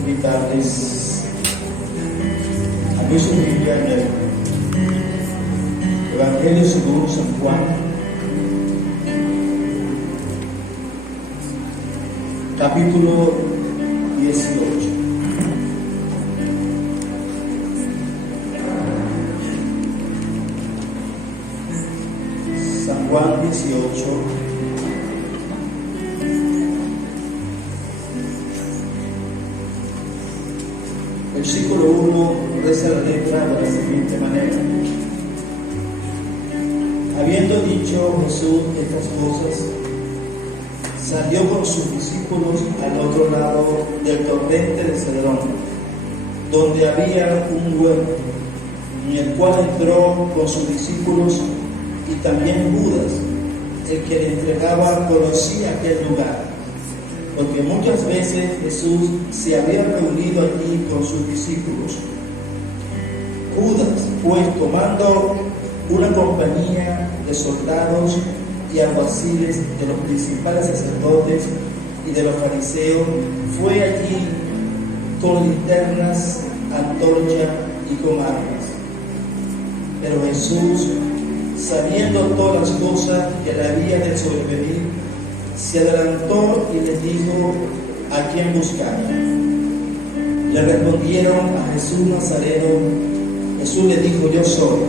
invitarles a abrir su Biblia en el Evangelio según San Juan, capítulo 18. San Juan 18. Versículo 1 reza la letra de la siguiente manera: habiendo dicho Jesús estas cosas, salió con sus discípulos al otro lado del torrente de Cedrón, donde había un huerto, en el cual entró con sus discípulos, y también Judas, el que le entregaba, conocía aquel lugar, porque muchas veces Jesús se había reunido allí con sus discípulos. Judas, pues, tomando una compañía de soldados y alguaciles de los principales sacerdotes y de los fariseos, fue allí con linternas, antorcha y con armas. Pero Jesús, sabiendo todas las cosas que le habían de sobrevenir, se adelantó y les dijo: ¿a quién buscan? Le respondieron: a Jesús Nazareno. Jesús le dijo: yo soy.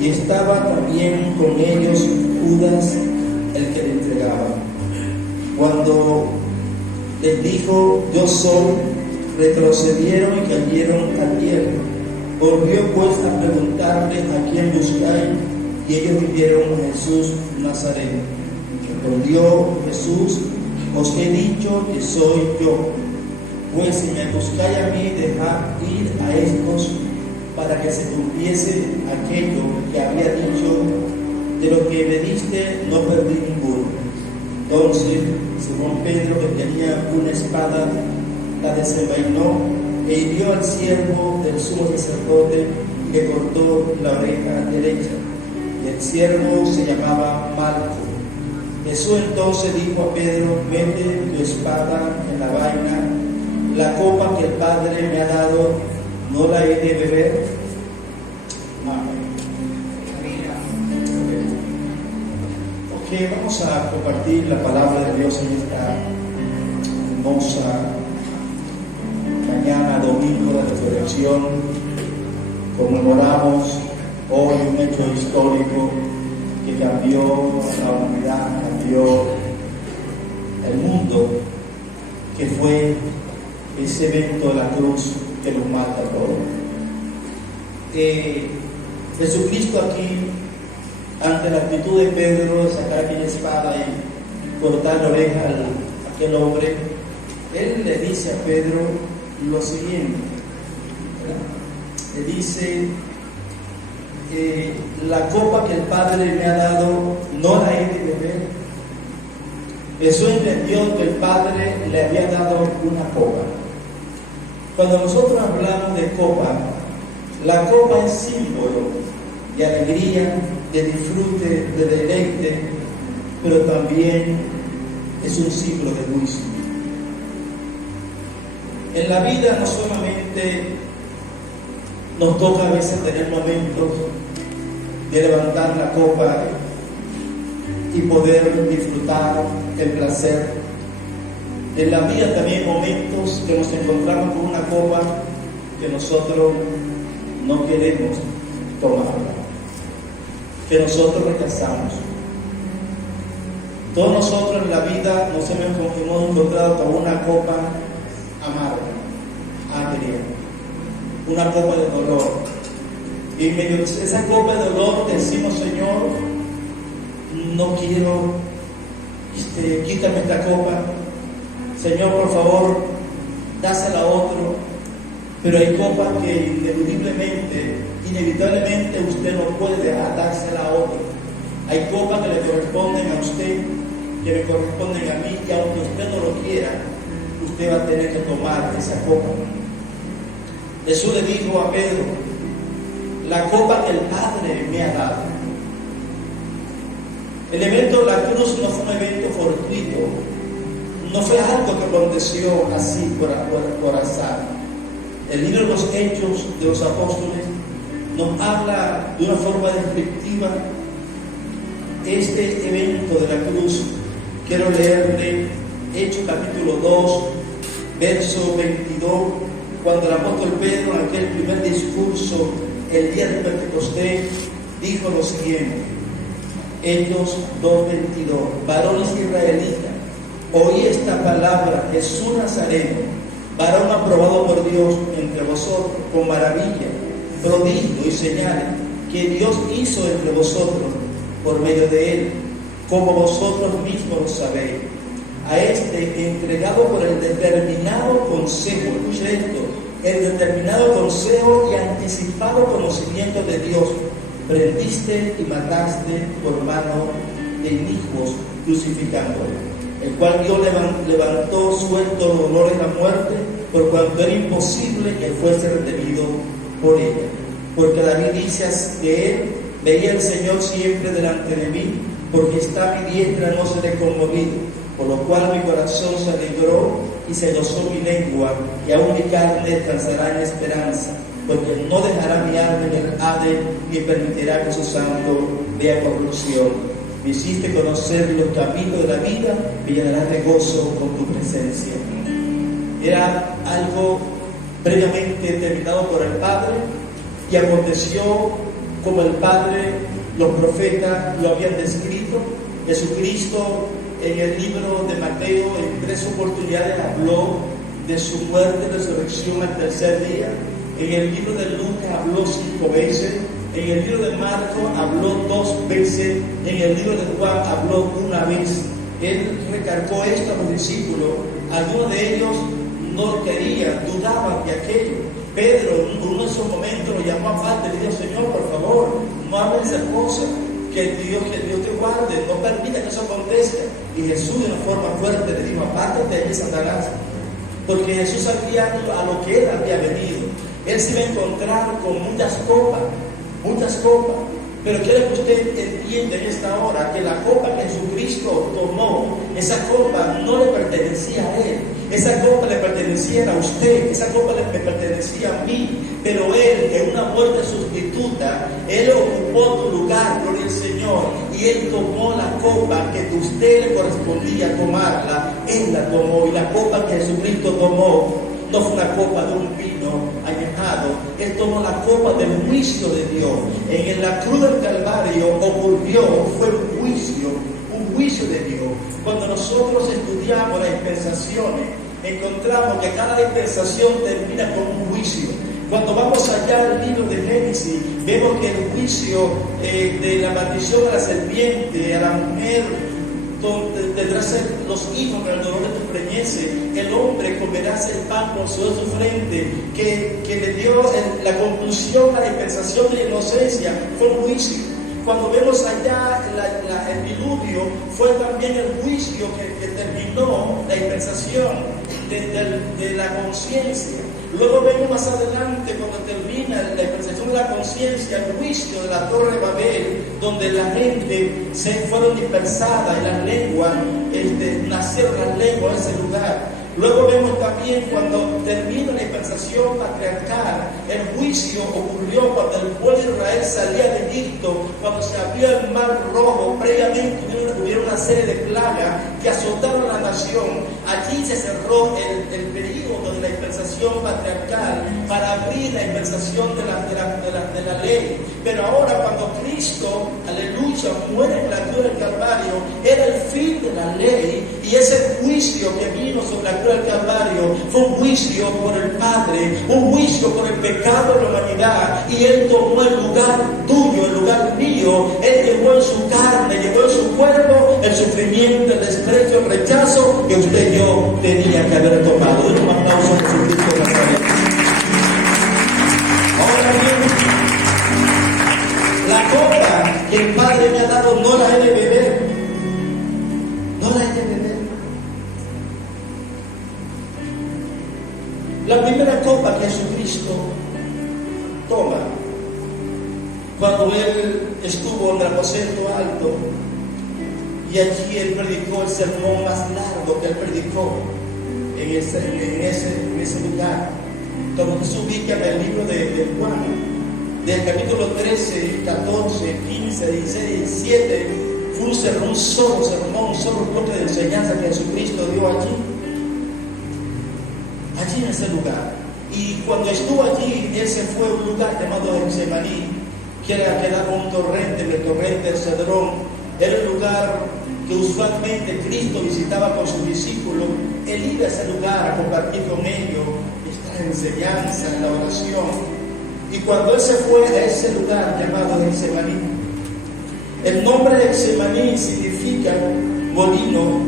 Y estaba también con ellos Judas, el que le entregaba. Cuando les dijo: yo soy, retrocedieron y cayeron a tierra. Volvió pues a preguntarles: ¿a quién buscáis? Y ellos dijeron: a Jesús Nazareno. Respondió Jesús: os he dicho que soy yo. Pues si me buscáis a mí, dejad ir a estos, para que se cumpliese aquello que había dicho: de lo que me diste no perdí ninguno. Entonces Simón Pedro, que tenía una espada, la desenvainó e hirió al siervo del sumo sacerdote y le cortó la oreja derecha. Y el siervo se llamaba Malco. Jesús entonces dijo a Pedro: mete tu espada en la vaina. La copa que el Padre me ha dado, ¿no la he de beber? Amén. Ok, vamos a compartir la palabra de Dios en esta hermosa mañana, domingo de resurrección. Conmemoramos hoy un hecho histórico que cambió la humanidad, cambió el mundo, que fue ese evento de la cruz que nos mata a todos. Jesucristo aquí, ante la actitud de Pedro de sacar aquella espada y cortar la oreja a aquel hombre, él le dice a Pedro lo siguiente, ¿verdad? Le dice: la copa que el Padre me ha dado, no la he de beber. Jesús entendió que el Padre le había dado una copa. Cuando nosotros hablamos de copa, la copa es símbolo de alegría, de disfrute, de deleite, pero también es un símbolo de juicio. En la vida no solamente nos toca a veces tener momentos de levantar la copa y poder disfrutar el placer. En la vida también hay momentos que nos encontramos con una copa que nosotros no queremos tomarla, que nosotros rechazamos. Todos nosotros en la vida nos hemos encontrado con una copa amarga, agria, una copa de dolor. Y en medio de esa copa de dolor decimos: Señor, no quiero, quítame esta copa. Señor, por favor, dásela a otro. Pero hay copas que inevitablemente usted no puede dársela a otro. Hay copas que le corresponden a usted, que me corresponden a mí, y aunque usted no lo quiera, usted va a tener que tomar esa copa. Jesús le dijo a Pedro: la copa que el Padre me ha dado. El evento de la cruz no fue un evento fortuito, no fue algo que aconteció así por azar. El libro de los Hechos de los Apóstoles nos habla de una forma descriptiva este evento de la cruz. Quiero leerle Hechos capítulo 2, verso 22, cuando el apóstol Pedro, en aquel primer discurso, el día de Pentecostés, dijo lo siguiente. Hechos 2:22. Varones israelitas, oí esta palabra: Jesús Nazareno, varón aprobado por Dios entre vosotros, con maravilla, prodigio y señales que Dios hizo entre vosotros por medio de él, como vosotros mismos lo sabéis. A este, entregado por el determinado consejo, escuche esto, el determinado consejo y anticipado conocimiento de Dios, prendiste y mataste por mano de inicuos, crucificándolo, el cual Dios levantó suelto los dolores de la muerte, por cuanto era imposible que fuese retenido por ella. Porque David dice de él: veía el Señor siempre delante de mí, porque está a mi diestra, no seré conmovido. Por lo cual mi corazón se alegró y se gozó mi lengua, y aún mi carne descansará en esperanza, porque no dejará mi alma en el Hades, ni permitirá que su santo vea corrupción. Me hiciste conocer los caminos de la vida, me llenarás de gozo con tu presencia. Era algo previamente determinado por el Padre, y aconteció como el Padre, los profetas lo habían descrito. Jesucristo, en el libro de Mateo, en 3 oportunidades habló de su muerte y resurrección al tercer día. En el libro de Lucas habló 5 veces. En el libro de Marcos habló 2 veces. En el libro de Juan habló 1 vez. Él recargó esto a los discípulos. Algunos de ellos no lo querían, dudaban de aquello. Pedro, en uno de esos momentos, lo llamó aparte y le dijo: Señor, por favor, no hables de esas cosas. Que Dios te guarde, no permita que eso acontezca. Y Jesús, de una forma fuerte, le dijo: apártate de mí, Satanás. Porque Jesús sabía a lo que él había venido. Él se iba a encontrar con muchas copas. Pero quiero que usted entienda en esta hora que la copa que Jesucristo tomó, esa copa no le pertenecía a él. Esa copa le pertenecía a usted, esa copa le pertenecía a mí. Pero él, en una muerte sustituta, él ocupó tu lugar, gloria al Señor. Y él tomó la copa que a usted le correspondía tomarla. Él la tomó, y la copa que Jesucristo tomó no fue una copa de un vino añejado. Él tomó la copa del juicio de Dios. En la cruz del Calvario ocurrió, fue un juicio de Dios. Cuando nosotros estudiamos las dispensaciones, encontramos que cada dispensación termina con un juicio. Cuando vamos allá al libro de Génesis, vemos que el juicio de la maldición a la serpiente, a la mujer, donde tendrás los hijos con el dolor de tu preñez, el hombre comerás el pan con sudor de su frente, que le dio la conclusión a la dispensación de la inocencia, fue un juicio. Cuando vemos allá el diluvio, fue también el juicio que terminó la dispensación de la conciencia. Luego vemos más adelante, cuando termina la dispensación de la conciencia, el juicio de la Torre de Babel, donde la gente se fueron dispersadas y las lenguas, nacieron las lenguas en ese lugar. Luego vemos también cuando termina la dispensación patriarcal, el juicio ocurrió cuando el pueblo de Israel salía de Egipto, cuando se abrió el mar rojo. Previamente hubieron una serie de plagas que azotaron a la nación. Allí se cerró el período de la dispensación patriarcal para abrir la dispensación de la ley. Pero ahora, cuando Cristo, aleluya, muere en la cruz del Calvario, era el fin de la ley, y ese juicio que vino sobre la cruz del Calvario fue un juicio por el Padre, un juicio por el pecado de la humanidad, y Él tomó el lugar tuyo, el lugar mío. Él llevó en su carne, llevó en su cuerpo el sufrimiento, el desprecio, el rechazo que usted y yo tenía que haber tomado. Un aplauso a Jesucristo de Nazaret. Ahora bien, la copa que el Padre me ha dado no la he de beber. No la he de beber. La primera copa que Jesucristo toma cuando Él estuvo en el aposento alto, Y allí él predicó el sermón más largo que él predicó en ese lugar. Donde se ubica en el libro de Juan, del capítulo 13, 14, 15, 16, 17, fue un solo sermón, un solo bloque de enseñanza que Jesucristo dio allí en ese lugar. Y cuando estuvo allí, él se fue a un lugar llamado Getsemaní, que quedaba un torrente, el torrente del Cedrón. Era el lugar que usualmente Cristo visitaba con sus discípulos. Él iba a ese lugar a compartir con ellos esta enseñanza, la oración. Y cuando él se fue a ese lugar llamado Getsemaní, el nombre de Getsemaní significa molino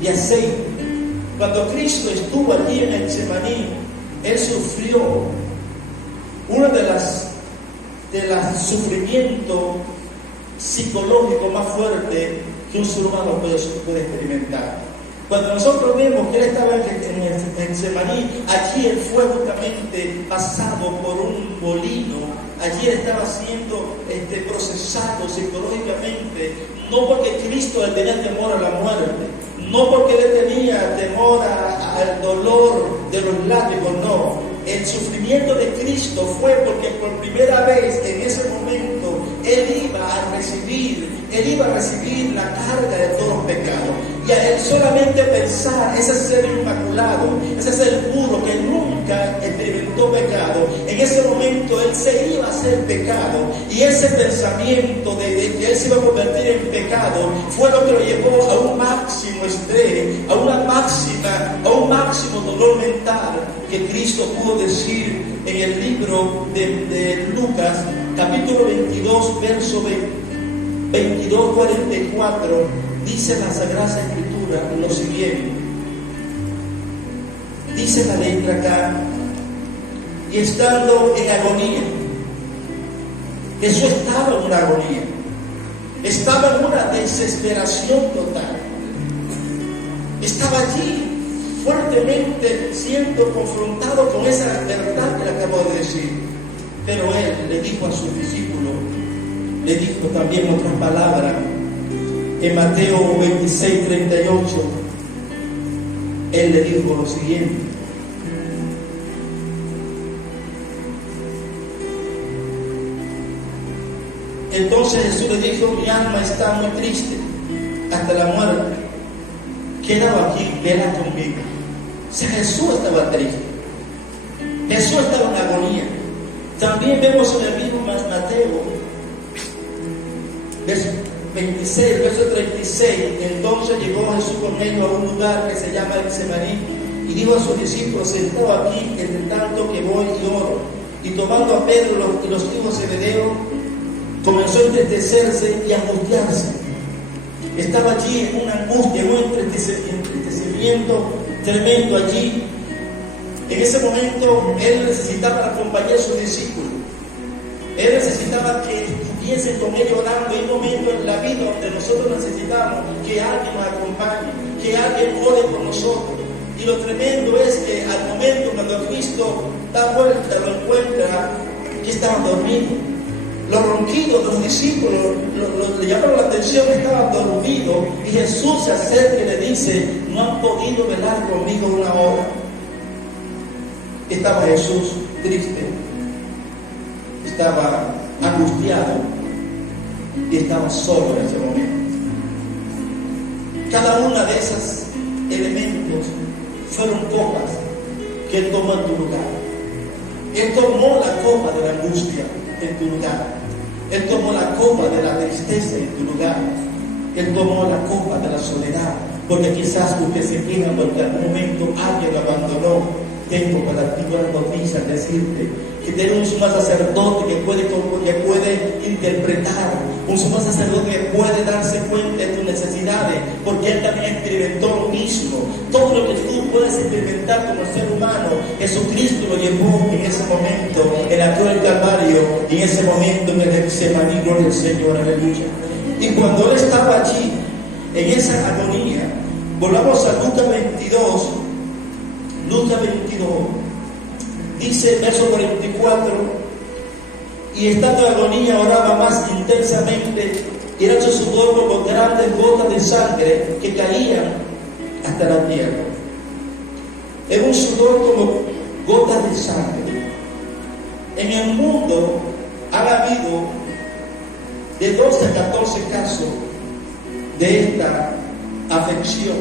de aceite. Cuando Cristo estuvo allí en Getsemaní, él sufrió uno de los sufrimientos psicológicos más fuertes que un ser humano puede experimentar. Cuando nosotros vemos que él estaba en Getsemaní, allí él fue justamente pasado por un molino, allí él estaba siendo procesado psicológicamente, no porque Cristo le tenía temor a la muerte, no porque le tenía temor al dolor de los látigos, no. El sufrimiento de Cristo fue porque por primera vez en ese momento él iba a recibir la carga de todos los pecados. Y a él solamente pensar, ese ser inmaculado, ese ser puro que nunca experimentó pecado, en ese momento él se iba a hacer pecado. Y ese pensamiento de que él se iba a convertir en pecado fue lo que lo llevó a un máximo estrés, a un máximo dolor mental, que Cristo pudo decir en el libro de Lucas, capítulo 22, verso 22, 44, dice la Sagrada Escritura lo siguiente. Dice la letra acá: y estando en agonía, Jesús estaba en una agonía, estaba en una desesperación total, estaba allí fuertemente siendo confrontado con esa verdad que le acabo de decir. Pero él le dijo a sus discípulos, le dijo también otras palabras en Mateo 26, 38. Él le dijo lo siguiente: entonces Jesús le dijo: mi alma está muy triste hasta la muerte, quédate aquí, vela conmigo. O sea, Jesús estaba triste, Jesús estaba en agonía. También vemos en el mismo Mateo, verso 26, verso 36, entonces llegó Jesús con ellos a un lugar que se llama Getsemaní, y dijo a sus discípulos: sentado aquí, entre tanto que voy y oro. Y tomando a Pedro y los hijos de Zebedeo, comenzó a entristecerse y a angustiarse. Estaba allí en una angustia, en un entristecimiento tremendo allí. En ese momento él necesitaba la compañía de sus discípulos. Él necesitaba que estuviesen con ellos orando. Hay momentos en la vida donde nosotros necesitamos que alguien nos acompañe, que alguien ore por nosotros. Y lo tremendo es que al momento cuando Cristo da vuelta, lo encuentra que estaban dormidos. Los ronquidos de los discípulos le llamaron la atención, estaban dormidos. Y Jesús se acerca y le dice: no han podido velar conmigo una hora. Estaba Jesús triste, estaba angustiado y estaba solo en ese momento. Cada una de esos elementos fueron copas que Él tomó en tu lugar. Él tomó la copa de la angustia en tu lugar. Él tomó la copa de la tristeza en tu lugar. Él tomó la copa de la soledad, porque quizás usted se queja porque en algún momento alguien lo abandonó. Tengo para ti buenas noticias, decirte que tenemos un sumo sacerdote que puede interpretar, un sumo sacerdote que puede darse cuenta de tus necesidades, porque él también experimentó lo mismo. Todo lo que tú puedes experimentar como ser humano, Jesucristo lo llevó en ese momento en la cruz del Calvario, y en ese momento en el Getsemaní, gloria al Señor, aleluya. Y cuando él estaba allí en esa agonía, volvamos a Lucas 22. Lucas 22, dice el verso 44: y estando en agonía oraba más intensamente, Era su sudor como grandes gotas de sangre que caían hasta la tierra. Era un sudor como gotas de sangre. En el mundo ha habido de 12 a 14 casos de esta afección.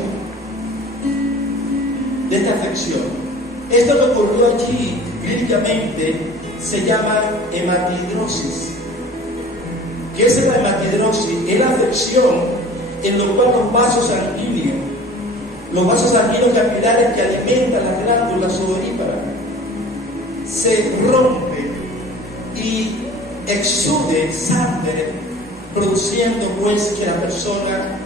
Esto que ocurrió allí, clínicamente, se llama hematidrosis. ¿Qué es la hematidrosis? Es la afección en los cuales los vasos sanguíneos capilares que alimentan las glándulas sudoríparas, se rompen y exude sangre, produciendo pues que la persona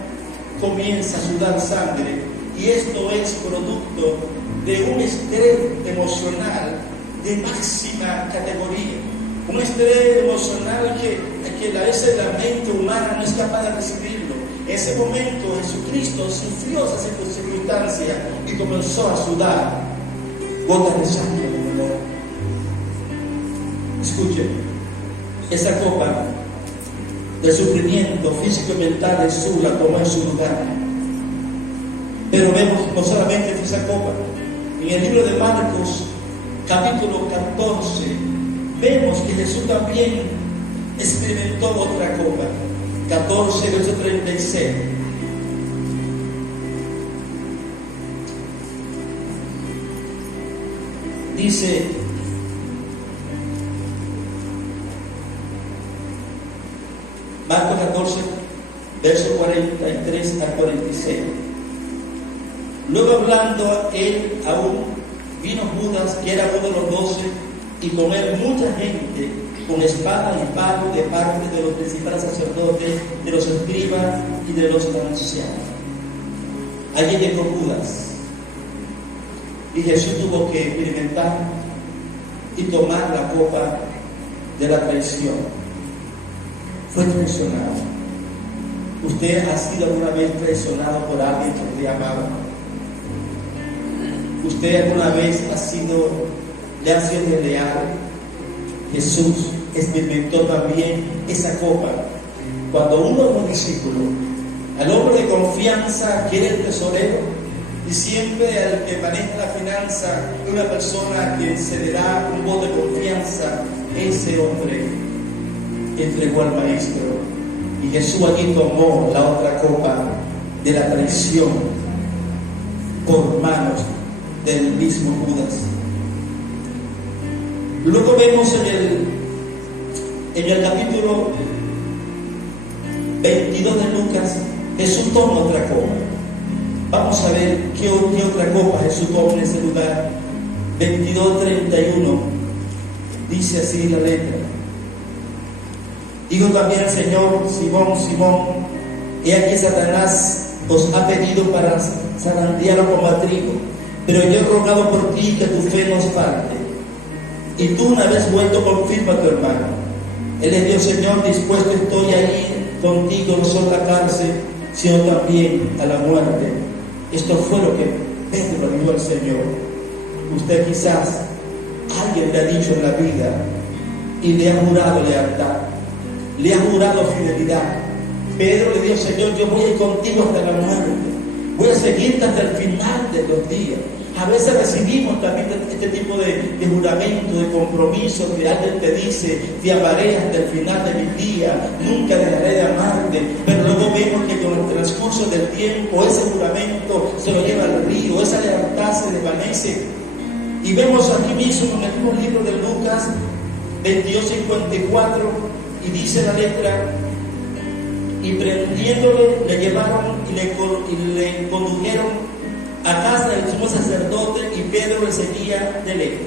comienza a sudar sangre. Y esto es producto de un estrés emocional de máxima categoría. Un estrés emocional que a veces la mente humana no es capaz de recibirlo. En ese momento Jesucristo sufrió esa circunstancia y comenzó a sudar gotas de sangre de dolor. Escuchen, esa copa de sufrimiento físico y mental de Jesús la tomó en su lugar. Pero vemos no solamente esa copa. En el libro de Marcos, capítulo 14, vemos que Jesús también experimentó otra copa. 14, verso 36. Dice: Marcos 14, verso 43 al 46. Luego hablando él aún, vino Judas, que era uno de los 12, y con él mucha gente, con espada y palo de parte de los principales sacerdotes, de los escribas y de los ancianos. Allí llegó Judas, y Jesús tuvo que experimentar y tomar la copa de la traición. Fue traicionado. ¿Usted ha sido alguna vez traicionado por alguien que usted amaba? ¿Usted alguna vez le ha sido desleal? Jesús experimentó también esa copa. Cuando uno es un discípulo, al hombre de confianza, que era el tesorero, y siempre al que maneja la finanza, una persona que se le da un voto de confianza, ese hombre entregó al maestro. Y Jesús allí tomó la otra copa de la traición por manos del mismo Judas. Luego vemos en el capítulo 22 de Lucas, Jesús toma otra copa. Vamos a ver qué otra copa Jesús toma en ese lugar. 22:31 dice así la letra: dijo también el Señor: Simón, Simón, he aquí Satanás os ha pedido para zarandearos como a trigo, pero yo he rogado por ti que tu fe no os falte. Y tú, una vez vuelto, confirma a tu hermano. Él le dijo: Señor, dispuesto estoy a ir contigo, no solo a la cárcel, sino también a la muerte. Esto fue lo que Pedro le dijo al Señor. Usted quizás, alguien le ha dicho en la vida y le ha jurado lealtad, le ha jurado fidelidad. Pedro le dijo: Señor, yo voy a ir contigo hasta la muerte, voy a seguirte hasta el final de los días. A veces recibimos también este tipo de juramento, de compromiso, que alguien te dice: te amaré hasta el final de mis días, nunca dejaré de amarte. Pero luego vemos que con el transcurso del tiempo ese juramento se lo lleva al río, esa lealtad se desvanece. Y vemos aquí mismo en el mismo libro de Lucas 22:54, y dice la letra: y prendiéndole le llevaron y le condujeron a casa del sumo sacerdote, y Pedro le seguía de lejos.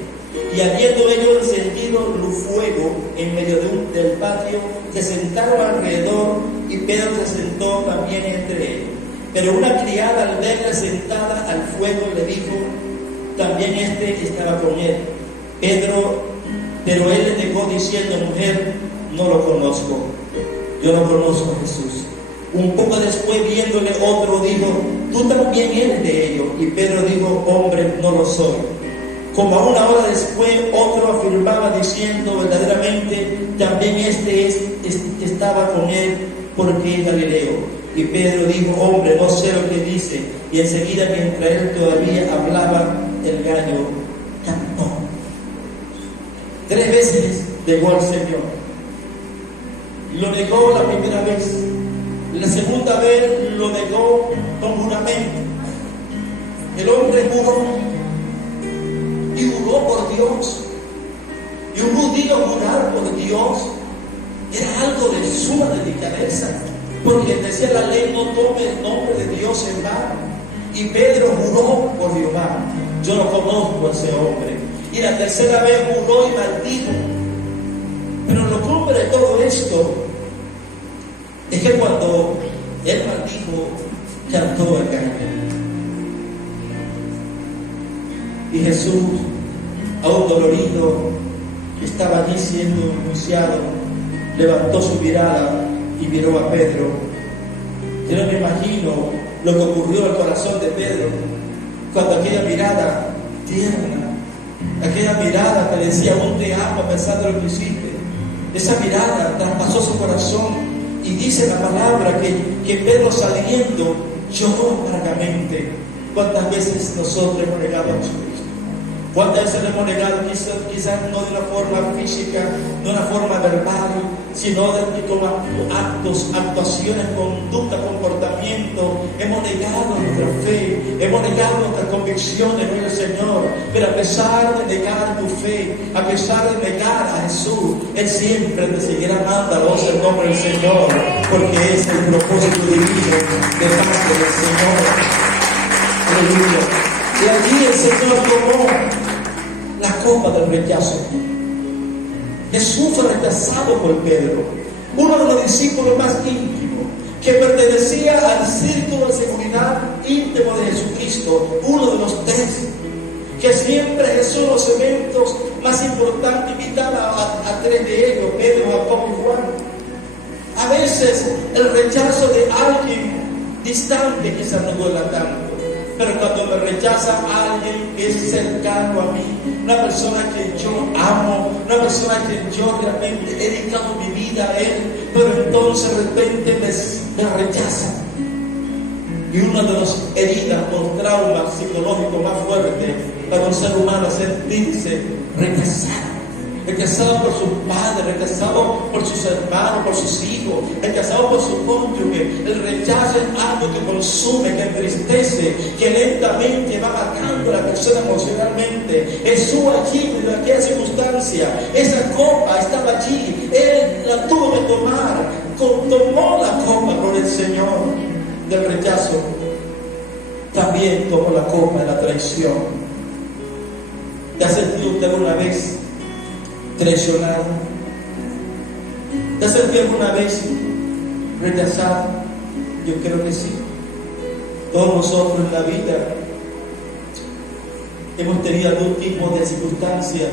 Y habiendo ellos encendido el fuego en medio del patio, se sentaron alrededor, y Pedro se sentó también entre ellos. Pero una criada, al verle sentada al fuego, le dijo: también estaba con él. Pero él le negó diciendo: mujer, no lo conozco. Yo no conozco a Jesús. Un poco después, viéndole, otro dijo: tú también eres de ellos. Y Pedro dijo: hombre, no lo soy. Como a una hora después, otro afirmaba diciendo: verdaderamente también estaba con él. porque es Galileo. Y Pedro dijo: hombre, no sé lo que dice. Y enseguida, mientras él todavía hablaba, el gallo cantó. 3 veces negó al Señor. Lo negó la primera vez. La segunda vez lo negó con juramento. El hombre juró. Y juró por Dios. Y un judío jurar por Dios era algo de suma delicadeza, porque decía la ley: no tome el nombre de Dios en vano. Y Pedro juró por Jehová: yo no conozco a ese hombre. Y la tercera vez juró y maldijo. Pero lo cumbre de todo esto es que cuando él maldijo, cantó el gallo. Y Jesús, aún dolorido, que estaba allí siendo enjuiciado, levantó su mirada y miró a Pedro. Yo no me imagino lo que ocurrió en el corazón de Pedro cuando aquella mirada tierna, aquella mirada que le decía: aún te amo a pesar de lo que hiciste, esa mirada traspasó su corazón. Y dice la palabra que Pedro, saliendo, lloró amargamente. ¿Cuántas veces nosotros hemos negado a Jesucristo? ¿Cuántas veces le hemos negado? Quizás no de una forma física, no de una forma verbal, sino con actos, actuaciones, conducta, comportamiento. Hemos negado nuestra fe, hemos negado nuestras convicciones en el Señor. Pero a pesar de negar tu fe, a pesar de negar a Jesús, Él siempre te seguirá amando. Alabado sea el nombre del Señor, porque es el propósito divino de parte del Señor. Aleluya. Y allí el Señor tomó la copa del rechazo. Jesús fue rechazado por Pedro, uno de los discípulos más íntimos, que pertenecía al círculo de seguridad íntimo de Jesucristo, uno de los 3, que siempre Jesús en los eventos más importantes invitaba a 3 de ellos: Pedro, Jacobo y Juan. A veces el rechazo de alguien distante quizás no duela tanto, pero cuando me rechaza alguien que es cercano a mí, una persona que yo amo, una persona que yo realmente he dedicado mi vida a él, pero entonces de repente me rechaza. Y una de las heridas por trauma psicológico más fuerte para un ser humano es sentirse rechazado por sus padres, rechazado por sus hermanos, por sus hijos, rechazado por su cónyuge. El rechazo es algo que consume, que entristece, que lentamente va matando a la persona emocionalmente. Jesús allí, en aquella circunstancia, esa copa estaba allí, Él la tuvo que tomar, tomó la copa por el Señor del rechazo. También tomó la copa de la traición. ¿Te has sentido usted alguna vez traicionado? ¿Te has sentido alguna vez rechazado? Yo creo que sí. Todos nosotros en la vida hemos tenido algún tipo de circunstancia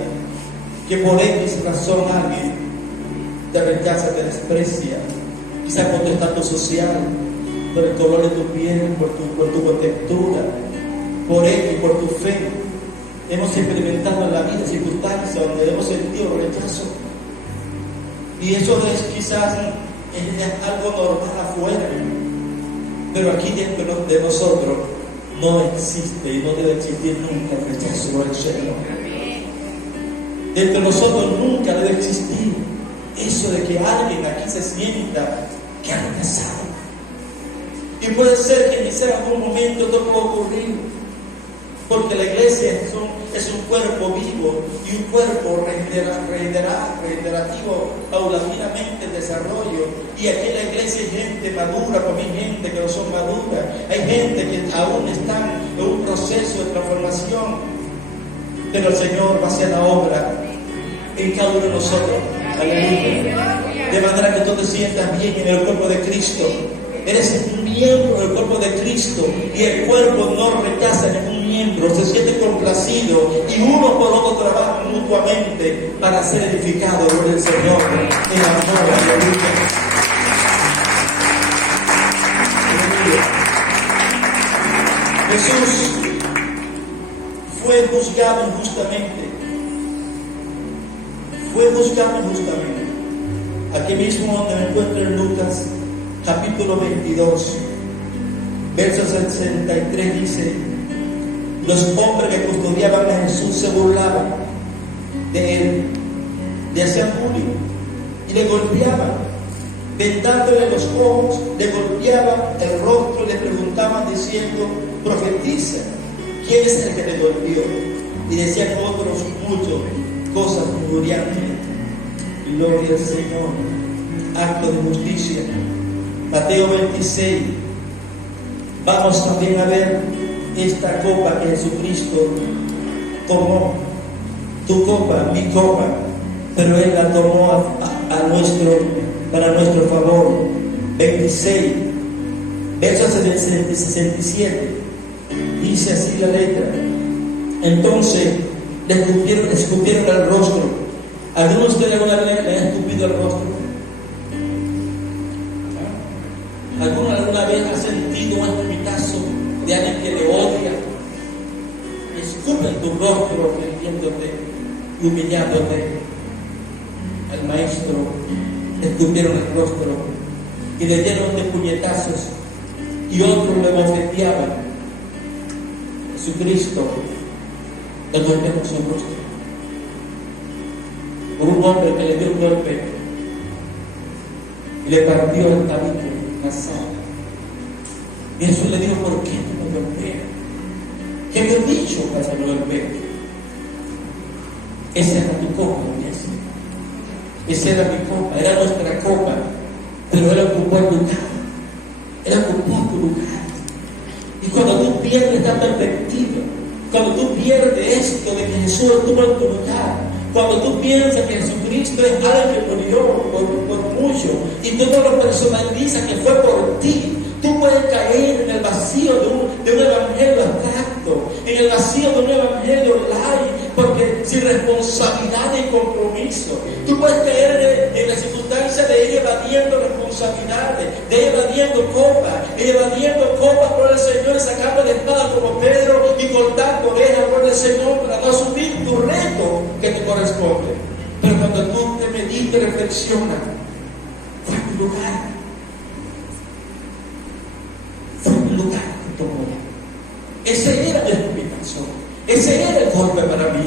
que por X razón alguien te rechaza, te desprecia, quizás por tu estatus social, por el color de tu piel, por tu contextura, por X, por tu fe. Hemos experimentado en la vida circunstancias donde hemos sentido rechazo. Y eso es quizás es algo normal afuera, pero aquí dentro de nosotros no existe y no debe existir nunca el rechazo del Señor. Dentro de nosotros nunca debe existir eso de que alguien aquí se sienta que ha rechazado. Y puede ser que quizás en algún momento esto pueda ocurrir, porque la iglesia es un cuerpo vivo y un cuerpo regenerativo paulatinamente en desarrollo. Y aquí en la iglesia hay gente madura, como hay gente que no son maduras, hay gente que aún están en un proceso de transformación, pero el Señor va a hacer la obra en cada uno de nosotros. Aleluya. De manera que tú te sientas bien en el cuerpo de Cristo. Eres un miembro del cuerpo de Cristo y el cuerpo no rechaza ningún miembro, se siente complacido y uno por otro trabajan mutuamente para ser edificado por el Señor en amor. Aleluya. Jesús fue juzgado injustamente. Fue juzgado injustamente. Aquí mismo donde me encuentro en Lucas capítulo 22, verso 63 dice: los hombres que custodiaban a Jesús se burlaban de él, le hacían bullying y le golpeaban, vendándole los ojos, le golpeaban el rostro y le preguntaban diciendo: profetiza, ¿quién es el que te golpeó? Y decían otros muchos cosas injuriantes. Gloria al Señor. Acto de justicia. Mateo 26. Vamos también a ver esta copa que Jesucristo tomó. Tu copa, mi copa, pero Él la tomó para nuestro favor. 26, verso 67, dice así la letra: entonces le escupieron al rostro. ¿Alguno de ustedes alguna vez le ha escupido al rostro? ¿Alguna vez ha sentido un escupitazo de alguien que le odia? Escupen tu rostro ofendiéndote y humillándote. Al maestro le escupieron el rostro y le dieron de puñetazos, y otros le bofeteaban. Jesucristo le golpeó su rostro por un hombre que le dio un golpe y le partió el tabique nasal. Y Jesús le dijo: ¿por qué me golpeas? ¿Qué me has dicho para que me golpees? Esa era tu copa, iglesia. Esa era mi copa, era nuestra copa, pero Él ocupó el lugar. Él ocupó tu lugar. Y cuando tú pierdes esta perspectiva, cuando tú pierdes esto de que Jesús estuvo en tu lugar, cuando tú piensas que Jesucristo es alguien que murió por mucho, y tú no lo personalizas que fue por ti, tú puedes caer en el vacío de un evangelio abstracto, en el vacío de un evangelio light, porque sin responsabilidad y compromiso. Tú puedes caer en la circunstancia de ir evadiendo responsabilidades, de ir evadiendo copas por el Señor, y sacando la espada como Pedro y cortando orejas por el Señor para no asumir tu reto que te corresponde. Pero cuando tú te meditas y reflexionas, fue tu lugar. Fue un lugar que tomó. Ese era mi explicación. Ese era el golpe para mí.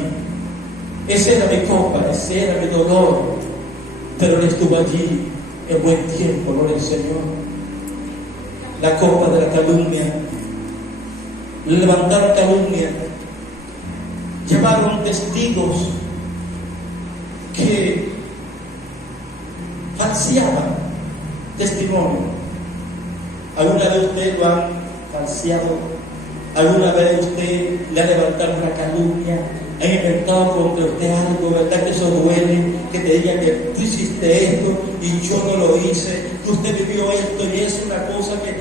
Esa era mi copa, ese era mi dolor. Pero Él estuvo allí en buen tiempo, gloria al Señor. La copa de la calumnia. Levantaron calumnia. Llamaron testigos que falseaban testimonio. ¿Alguna vez usted lo han falseado? ¿Alguna vez usted le ha levantado una calumnia? ¿Ha inventado contra usted algo? ¿Verdad que eso duele? Que te digan que tú hiciste esto y yo no lo hice, que usted vivió esto, y es una cosa que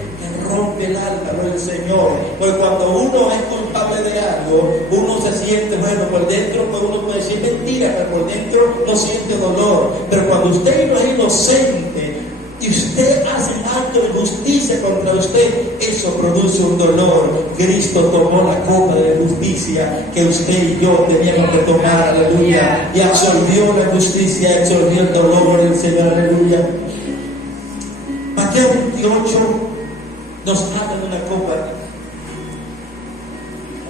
rompe el alma, ¿no? El Señor. Porque cuando uno es culpable de algo, uno se siente, bueno, por dentro, pues uno puede decir mentira, pero por dentro no siente dolor. Pero cuando usted no es inocente y usted hace un acto de justicia contra usted, eso produce un dolor. Cristo tomó la copa de justicia que usted y yo teníamos que tomar, aleluya, y absorbió la justicia, absorbió el dolor del Señor, aleluya. Mateo 28 nos habla de una copa,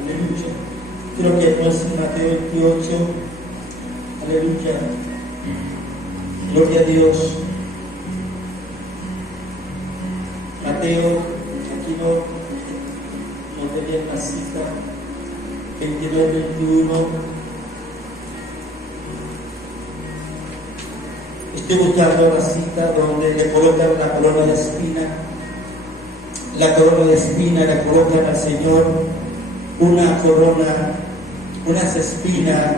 aleluya. Creo que no es Mateo 28, aleluya, gloria a Dios. Mateo, aquí no tenía la cita, 29-21. Estoy buscando la cita donde le colocan la corona de espina. La corona de espina la colocan al Señor, una corona, unas espinas,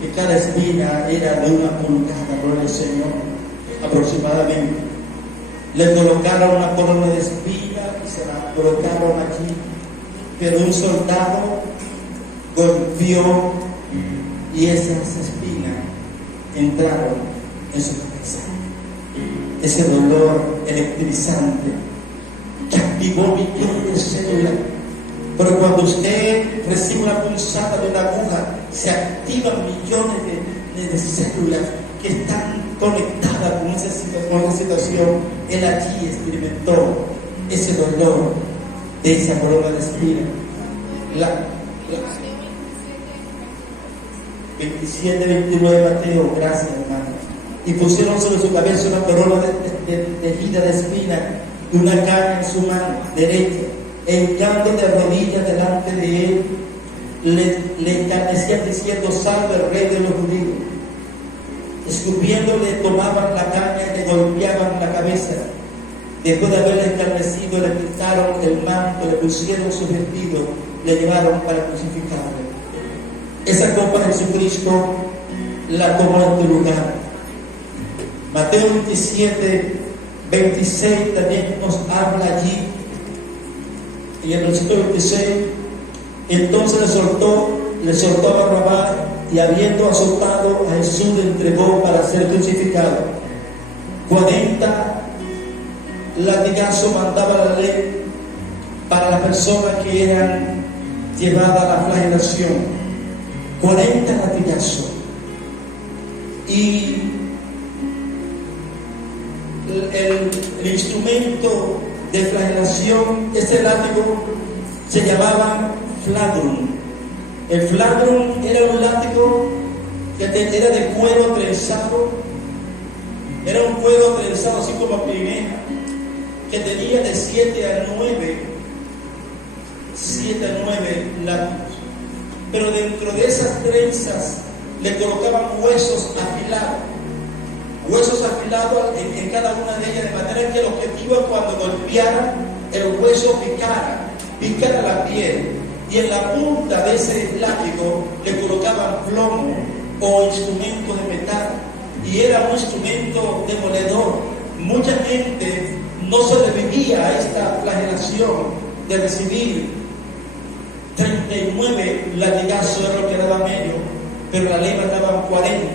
que cada espina era de una pulgada, gloria al Señor, aproximadamente. Le colocaron una corona de espina y se la colocaron aquí, pero un soldado golpeó y esas espinas entraron en su cabeza. Ese dolor electrizante que activó millones de células. Pero cuando usted recibe una punzada de una aguja, se activan millones de células que están conectadas con esa situación, él allí experimentó ese dolor de esa corona de espina. 27, 29 Mateo, gracias hermano. Y pusieron sobre su cabeza una corona tejida de espina y una caña en su mano derecha, e hincando de rodillas delante de él, le escarnecían diciendo: salve el rey de los judíos. Escupiéndole, tomaban la caña y le golpeaban la cabeza. Después de haberle escarnecido, le quitaron el manto, le pusieron su vestido, le llevaron para crucificarle. Esa copa de Jesucristo la tomó en tu lugar. Mateo 27, 26 también nos habla allí. Y en el versículo 26, entonces le soltó a Barrabás, y habiendo azotado a Jesús, le entregó para ser crucificado. 40 latigazos mandaba la ley para las personas que eran llevadas a la flagelación. 40 latigazos. Y el instrumento de flagelación, ese látigo se llamaba flagrum. El flagrum era un látigo que era de cuero trenzado, era un cuero trenzado así como pimeja, que tenía de 7 a 9 látigos. Pero dentro de esas trenzas le colocaban huesos afilados en cada una de ellas, de manera que el objetivo es cuando golpearan el hueso picara la piel, y en la punta de ese látigo le colocaban plomo o instrumento de metal, y era un instrumento demoledor. Mucha gente no sobrevivía a esta flagelación de recibir 39 latigazos, era lo que daba medio, pero la ley mandaba 40.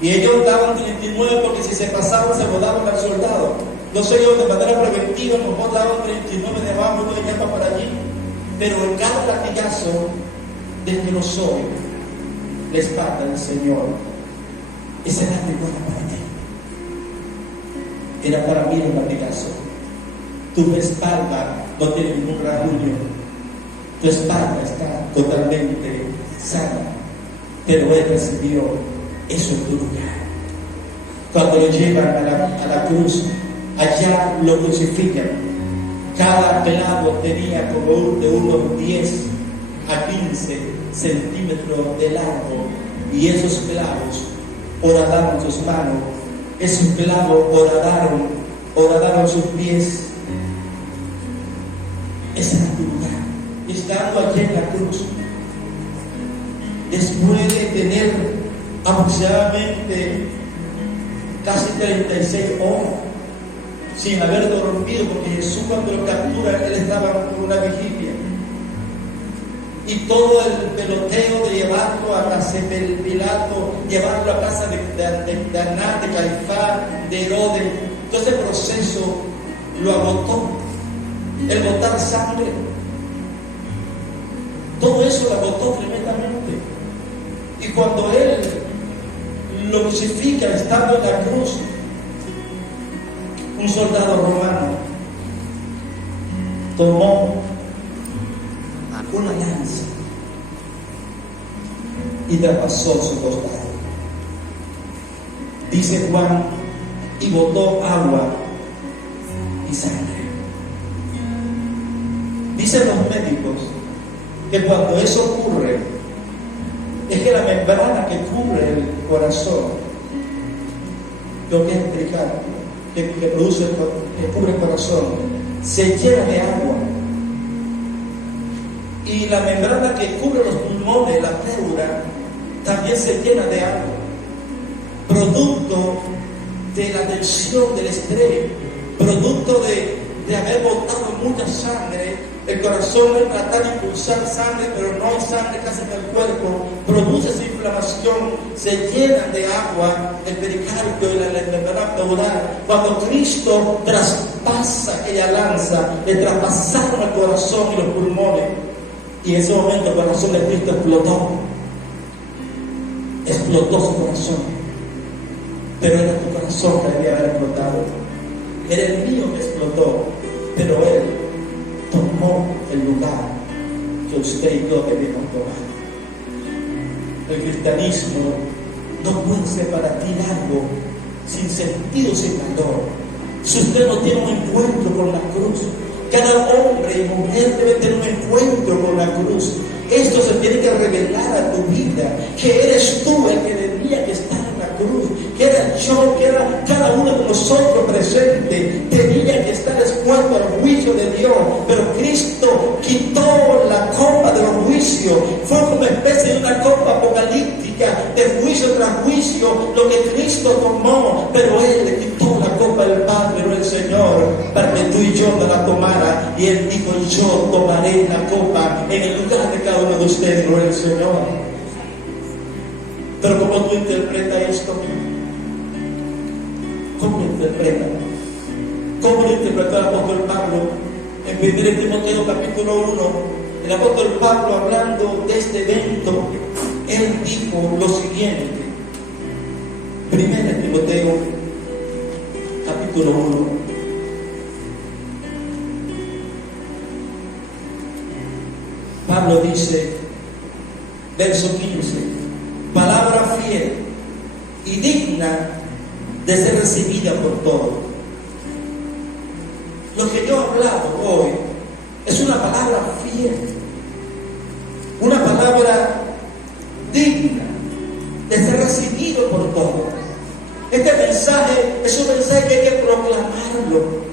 Y ellos daban 39 porque si se pasaban se botaban al soldado. Entonces ellos de manera preventiva nos daban 39 de abajo y todo para allí. Pero en cada latigazo desglosó la espalda del Señor. Ese látigo era para mí el latigazo. Tu espalda no tiene ningún rasguño. Tu espalda está totalmente sana. Pero Él recibió eso en tu lugar. Cuando lo llevan a la cruz, allá lo crucifican. Cada clavo tenía como de unos 10 a 15 centímetros de largo, y esos clavos horadaron sus manos, esos clavos horadaron sus pies. Ese era tu lugar, estando allí en la cruz. Después de tener aproximadamente casi 36 horas sin haber dormido, porque Jesús cuando lo captura, él estaba con una vigilia, y todo el peloteo de llevarlo a casa de Pilato, llevarlo a casa de Anás, de Caifás, de Herodes, todo ese proceso lo agotó. El botar sangre, todo eso lo agotó tremendamente. Y cuando él lo crucifica estando en la cruz, un soldado romano tomó una lanza y traspasó su costado. Dice Juan, y botó agua y sangre. Dicen los médicos que cuando eso ocurre, es que la membrana que cubre el corazón, lo que es explicar, que cubre el corazón, se llena de agua. Y la membrana que cubre los pulmones, la pleura, también se llena de agua. Producto de la tensión, del estrés, producto de haber botado mucha sangre, el corazón va a tratar de impulsar sangre, pero no hay sangre casi en el cuerpo, produce esa inflamación, se llenan de agua el pericardio y la membrana pleural. Cuando Cristo traspasa aquella lanza, le traspasaron el corazón y los pulmones, y en ese momento el corazón de Cristo explotó su corazón. pero era tu corazón que debía haber explotado. Era el mío que explotó, pero Él tomó el lugar que usted y yo debemos tomar. El cristianismo no puede ser para ti algo sin sentido, sin valor. Si usted no tiene un encuentro con la cruz, cada hombre y mujer debe tener un encuentro con la cruz. Esto se tiene que revelar a tu vida, que eres tú el que debía que estar en la cruz, que era yo, que era cada uno de nosotros presente, tenía que estar expuesto al juicio de Dios, pero Cristo quitó la copa de los juicios, fue como una especie de una copa apocalíptica, de juicio tras juicio, lo que Cristo tomó, pero Él le quitó la copa del Padre, no el Señor, para que tú y yo no la tomara, y Él dijo, yo tomaré la copa en el lugar de cada uno de ustedes, no el Señor. Pero ¿cómo tú interpretas esto? ¿Cómo lo interpreta? ¿Cómo lo interpretó el apóstol Pablo? En 1 Timoteo capítulo 1, el apóstol Pablo, hablando de este evento, él dijo lo siguiente. 1 Timoteo capítulo 1. Pablo dice, verso 15, palabra fiel y digna de ser recibida por todos. Lo que yo he hablado hoy es una palabra fiel, una palabra digna de ser recibido por todos. Este mensaje es un mensaje que hay que proclamarlo.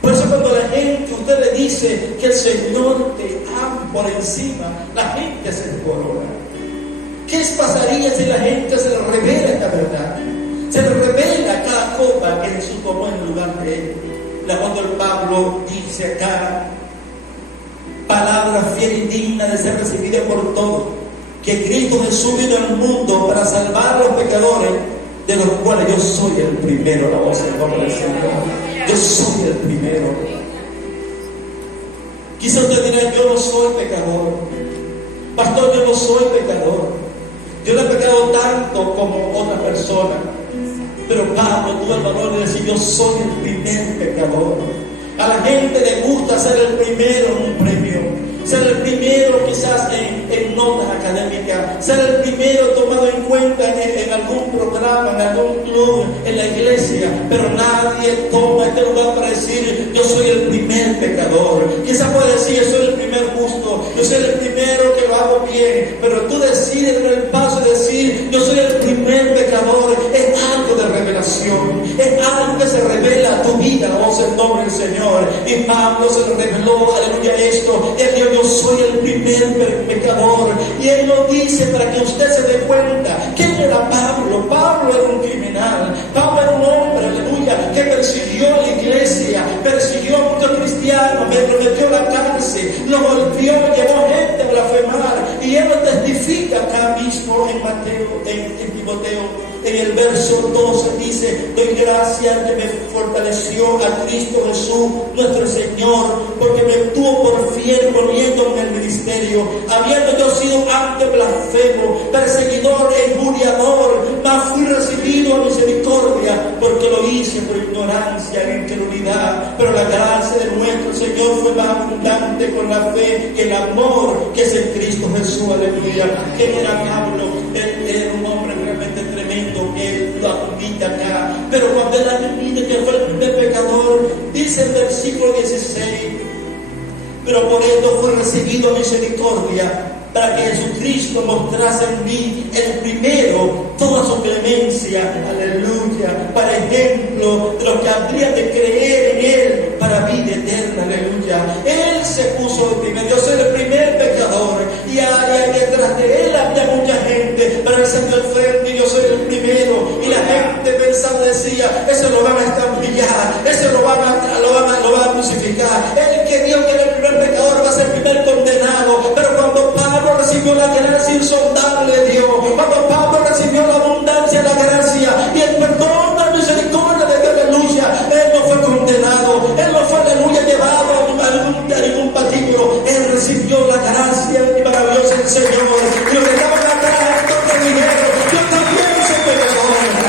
Por eso cuando la gente, usted le dice que el Señor te ama por encima, la gente se desborona. ¿Qué pasaría si la gente se le revela esta verdad? Se le revela cada copa que Jesús tomó en el lugar de Él. El apóstol Pablo dice acá, palabra fiel y digna de ser recibida por todos, que Cristo Jesús vino al mundo para salvar a los pecadores, de los cuales yo soy el primero. La voz del nombre del Señor. Yo soy el primero. Quizá usted dirá, yo no soy pecador. Pastor, yo no soy pecador. Yo no he pecado tanto como otra persona. Pero Pablo tuvo el valor de decir, yo soy el primer pecador. A la gente le gusta ser el primero en un premio, ser el primero quizás en notas académicas, ser el primero tomado en cuenta en algún programa, en algún club, en la iglesia, pero nadie toma este lugar para decir, yo soy el primer pecador. Quizás puede decir, yo soy el primer justo, yo soy el primero que lo hago bien, pero tú decides dar el paso de decir, yo soy el primer pecador, es algo de revelación, es algo que se revela a tu vida, la voz del nombre del Señor. Y Pablo se lo reveló, aleluya, esto, él dijo, yo soy el primer pecador, y él lo dice para que usted se dé cuenta. ¿Quién era Pablo? Pablo era un criminal, Pablo era un hombre, aleluya, que persiguió a la iglesia, persiguió a muchos cristianos, lo metió a la cárcel, lo golpeó, llevó gente a blasfemar, y él lo testifica acá mismo en Mateo, en Timoteo. En el verso 12 dice, doy gracias que me fortaleció a Cristo Jesús, nuestro Señor, porque me tuvo por fiel poniéndome en el ministerio, habiendo yo sido antes blasfemo, perseguidor e injuriador, mas fui recibido a misericordia, porque lo hice por ignorancia e incredulidad, pero la gracia de nuestro Señor fue más abundante con la fe y el amor que es en Cristo Jesús, aleluya. ¿Quién era Pablo? Él era un hombre realmente tremendo, que él lo admite acá, pero cuando él admite que fue el primer pecador, dice el versículo 16, pero por esto fue recibido misericordia, para que Jesucristo mostrase en mí el primero toda su clemencia, aleluya, para ejemplo de los que habrían de creer en Él para vida eterna, aleluya. Él se puso el primero, yo soy el primer pecador, y detrás de Él había mucha gente, pero Él se dio al frente y yo soy el primero, y la gente pensaba, decía, ese lo van a estampillar, ese lo van a crucificar, el que dijo que era el primer pecador va a ser el primer condenado. Pero cuando Pablo recibió la gracia insondable de Dios, cuando Pablo recibió la abundancia de la gracia y el perdón, la misericordia de Dios, aleluya, él no fue condenado, él no fue, aleluya, llevado a ningún patíbulo, él recibió la gracia maravillosa del Señor. Y lo que estaban atrás, entonces dijeron, yo también soy pecador,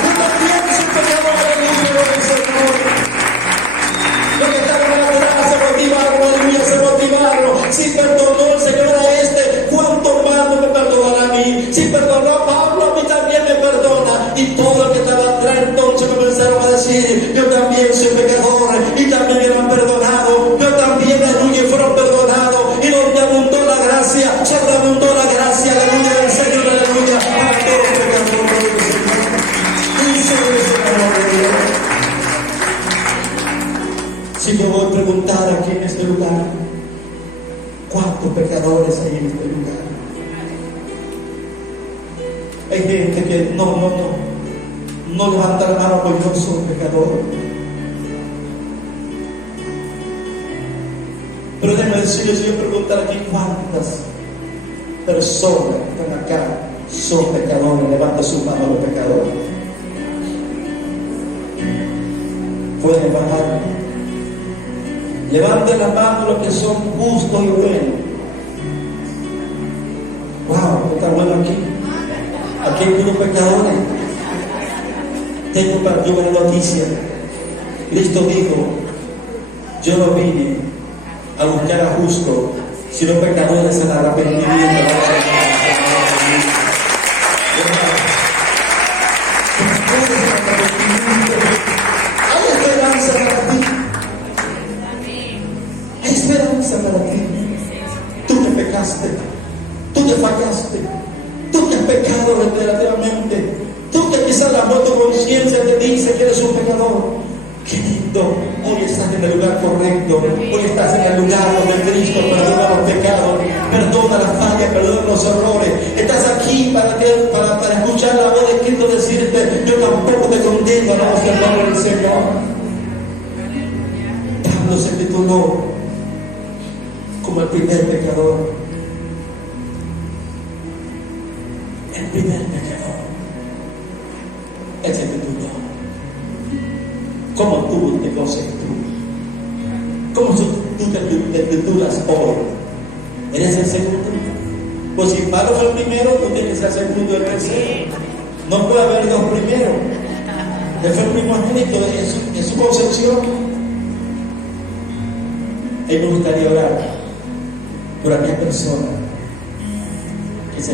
que no levanta la mano porque yo soy pecador. Pero déjame decirles, yo preguntar aquí cuántas personas que están acá son pecadores. Levanta su mano los pecadores. Pueden bajar. Levanten la mano los que son justos y buenos. Wow, está bueno aquí. Aquí hay unos pecadores. Tengo para ti una noticia. Cristo dijo: yo no vine a buscar a justos, sino pecadores en arrepentimiento. Hay esperanza para ti. Hay esperanza para ti. Tú que pecaste, tú que fallaste, tú que has pecado reiterativamente, tú que quizás la voz de tu conciencia te dice que eres un pecador. Qué lindo, hoy estás en el lugar correcto, hoy estás en el lugar donde Cristo perdona los pecados, perdona las fallas, perdona los errores. Estás aquí para escuchar la voz de Cristo decirte: yo tampoco te condeno, alabamos el nombre del Señor. Pablo se tituló como el primer pecador. El primer pecador. Él se tituló. ¿Cómo tú te conoces tú? ¿Cómo tú te titulas hoy? ¿Eres el segundo? Pues si Pablo fue el primero, tú tienes que ser el segundo y el tercero. No puede haber dos primeros. Él fue el primogénito en su concepción. Él me gustaría orar por aquella persona que se